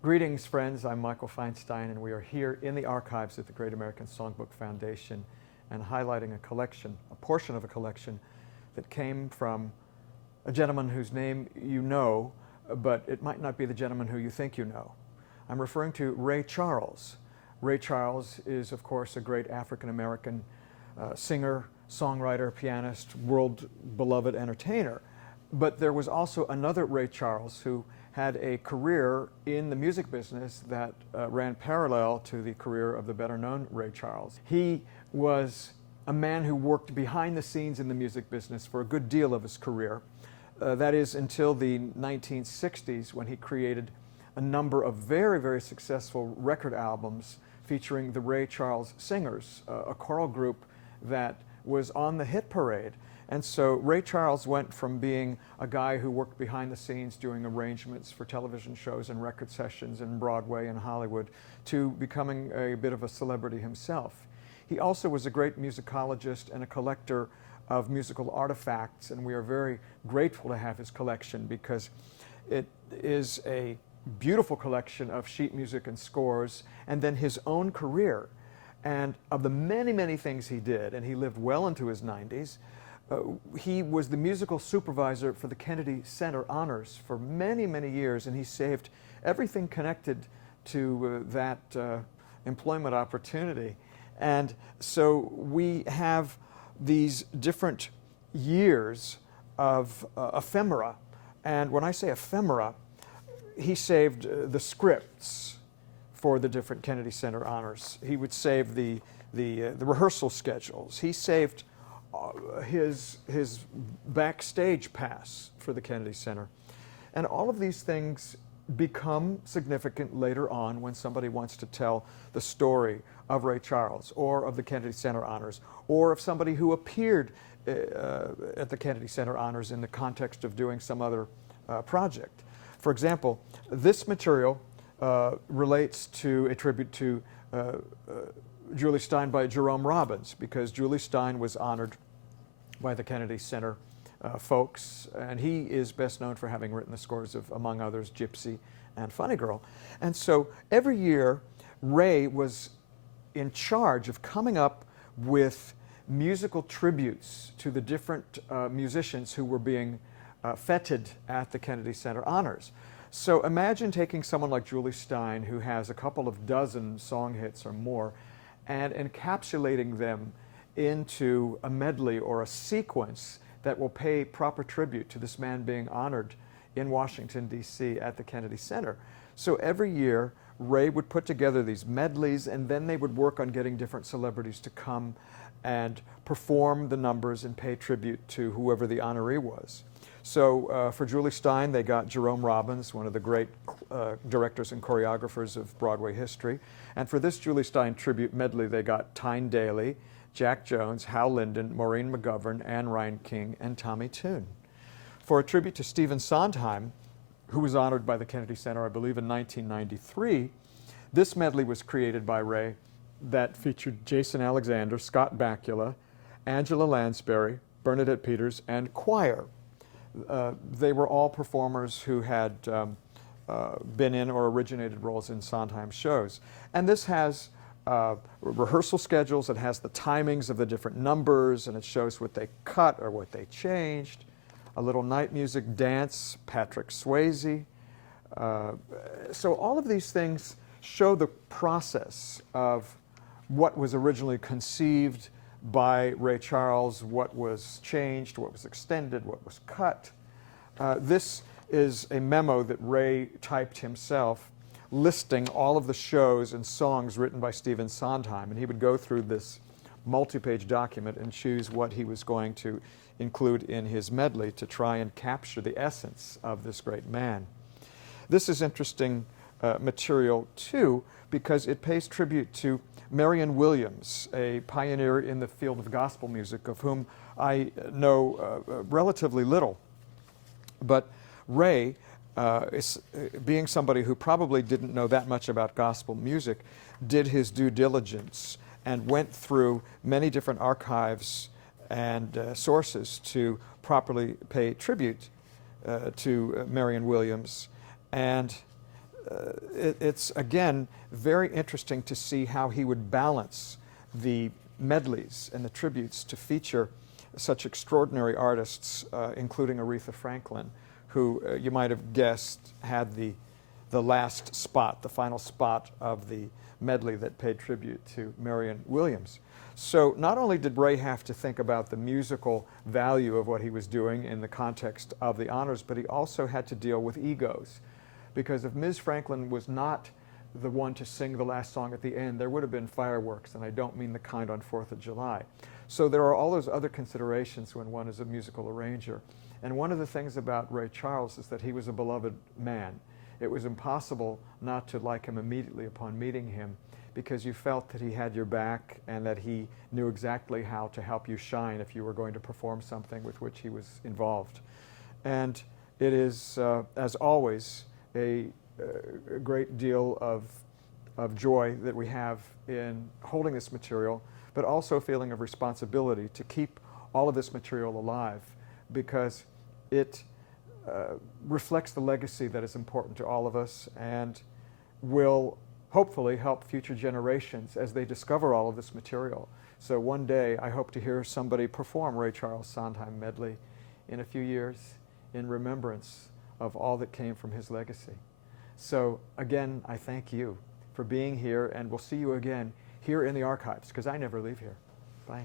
Greetings, friends. I'm Michael Feinstein, and we are here in the archives at the Great American Songbook Foundation and highlighting a collection, a portion of a collection that came from a gentleman whose name you know, but it might not be the gentleman who you think you know. I'm referring to Ray Charles. Ray Charles is, of course, a great African-American singer, songwriter, pianist, world-beloved entertainer. But there was also another Ray Charles who had a career in the music business that ran parallel to the career of the better-known Ray Charles. He was a man who worked behind the scenes in the music business for a good deal of his career. That is until the 1960s, when he created a number of very, very successful record albums featuring the Ray Charles Singers, a choral group that was on the hit parade. And so Ray Charles went from being a guy who worked behind the scenes doing arrangements for television shows and record sessions in Broadway and Hollywood to becoming a bit of a celebrity himself. He also was a great musicologist and a collector of musical artifacts, and we are very grateful to have his collection because it is a beautiful collection of sheet music and scores, and then his own career. And of the many, many things he did, and he lived well into his 90s, he was the musical supervisor for the Kennedy Center Honors for many, many years, and he saved everything connected to that employment opportunity. And so we have these different years of ephemera. And when I say ephemera, he saved the scripts for the different Kennedy Center Honors. He would save the rehearsal schedules. He saved his backstage pass for the Kennedy Center. And all of these things become significant later on when somebody wants to tell the story of Ray Charles or of the Kennedy Center Honors or of somebody who appeared at the Kennedy Center Honors in the context of doing some other project. For example, this material relates to a tribute to Julie Stein by Jerome Robbins, because Julie Stein was honored by the Kennedy Center folks, and he is best known for having written the scores of, among others, Gypsy and Funny Girl. And so every year, Ray was in charge of coming up with musical tributes to the different musicians who were being feted at the Kennedy Center Honors. So imagine taking someone like Julie Stein, who has a couple of dozen song hits or more, and encapsulating them into a medley or a sequence that will pay proper tribute to this man being honored in Washington, D.C. at the Kennedy Center. So every year, Ray would put together these medleys, and then they would work on getting different celebrities to come and perform the numbers and pay tribute to whoever the honoree was. So for Julie Stein, they got Jerome Robbins, one of the great directors and choreographers of Broadway history. And for this Julie Stein tribute medley, they got Tyne Daly, Jack Jones, Hal Linden, Maureen McGovern, Anne Ryan King, and Tommy Tune. For a tribute to Stephen Sondheim, who was honored by the Kennedy Center, I believe, in 1993, this medley was created by Ray that featured Jason Alexander, Scott Bakula, Angela Lansbury, Bernadette Peters, and choir. They were all performers who had been in or originated roles in Sondheim shows. And this has rehearsal schedules, it has the timings of the different numbers, and it shows what they cut or what they changed. A little night music, dance, Patrick Swayze. So all of these things show the process of what was originally conceived by Ray Charles, what was changed, what was extended, what was cut. This is a memo that Ray typed himself, listing all of the shows and songs written by Stephen Sondheim, and he would go through this multi-page document and choose what he was going to include in his medley to try and capture the essence of this great man. This is interesting material too, because it pays tribute to Marion Williams, a pioneer in the field of gospel music, of whom I know relatively little. But Ray, being somebody who probably didn't know that much about gospel music, did his due diligence and went through many different archives and sources to properly pay tribute to Marion Williams. And it's, again, very interesting to see how he would balance the medleys and the tributes to feature such extraordinary artists, including Aretha Franklin, who you might have guessed had the last spot, the final spot of the medley that paid tribute to Marion Williams. So not only did Ray have to think about the musical value of what he was doing in the context of the honors, but he also had to deal with egos. Because if Ms. Franklin was not the one to sing the last song at the end, there would have been fireworks, and I don't mean the kind on 4th of July. So there are all those other considerations when one is a musical arranger. And one of the things about Ray Charles is that he was a beloved man. It was impossible not to like him immediately upon meeting him, because you felt that he had your back and that he knew exactly how to help you shine if you were going to perform something with which he was involved. And it is, as always, a great deal of joy that we have in holding this material, but also a feeling of responsibility to keep all of this material alive, because it reflects the legacy that is important to all of us and will hopefully help future generations as they discover all of this material. So one day I hope to hear somebody perform Ray Charles Sondheim medley in a few years in remembrance of all that came from his legacy. So again, I thank you for being here, and we'll see you again here in the archives, because I never leave here. Bye.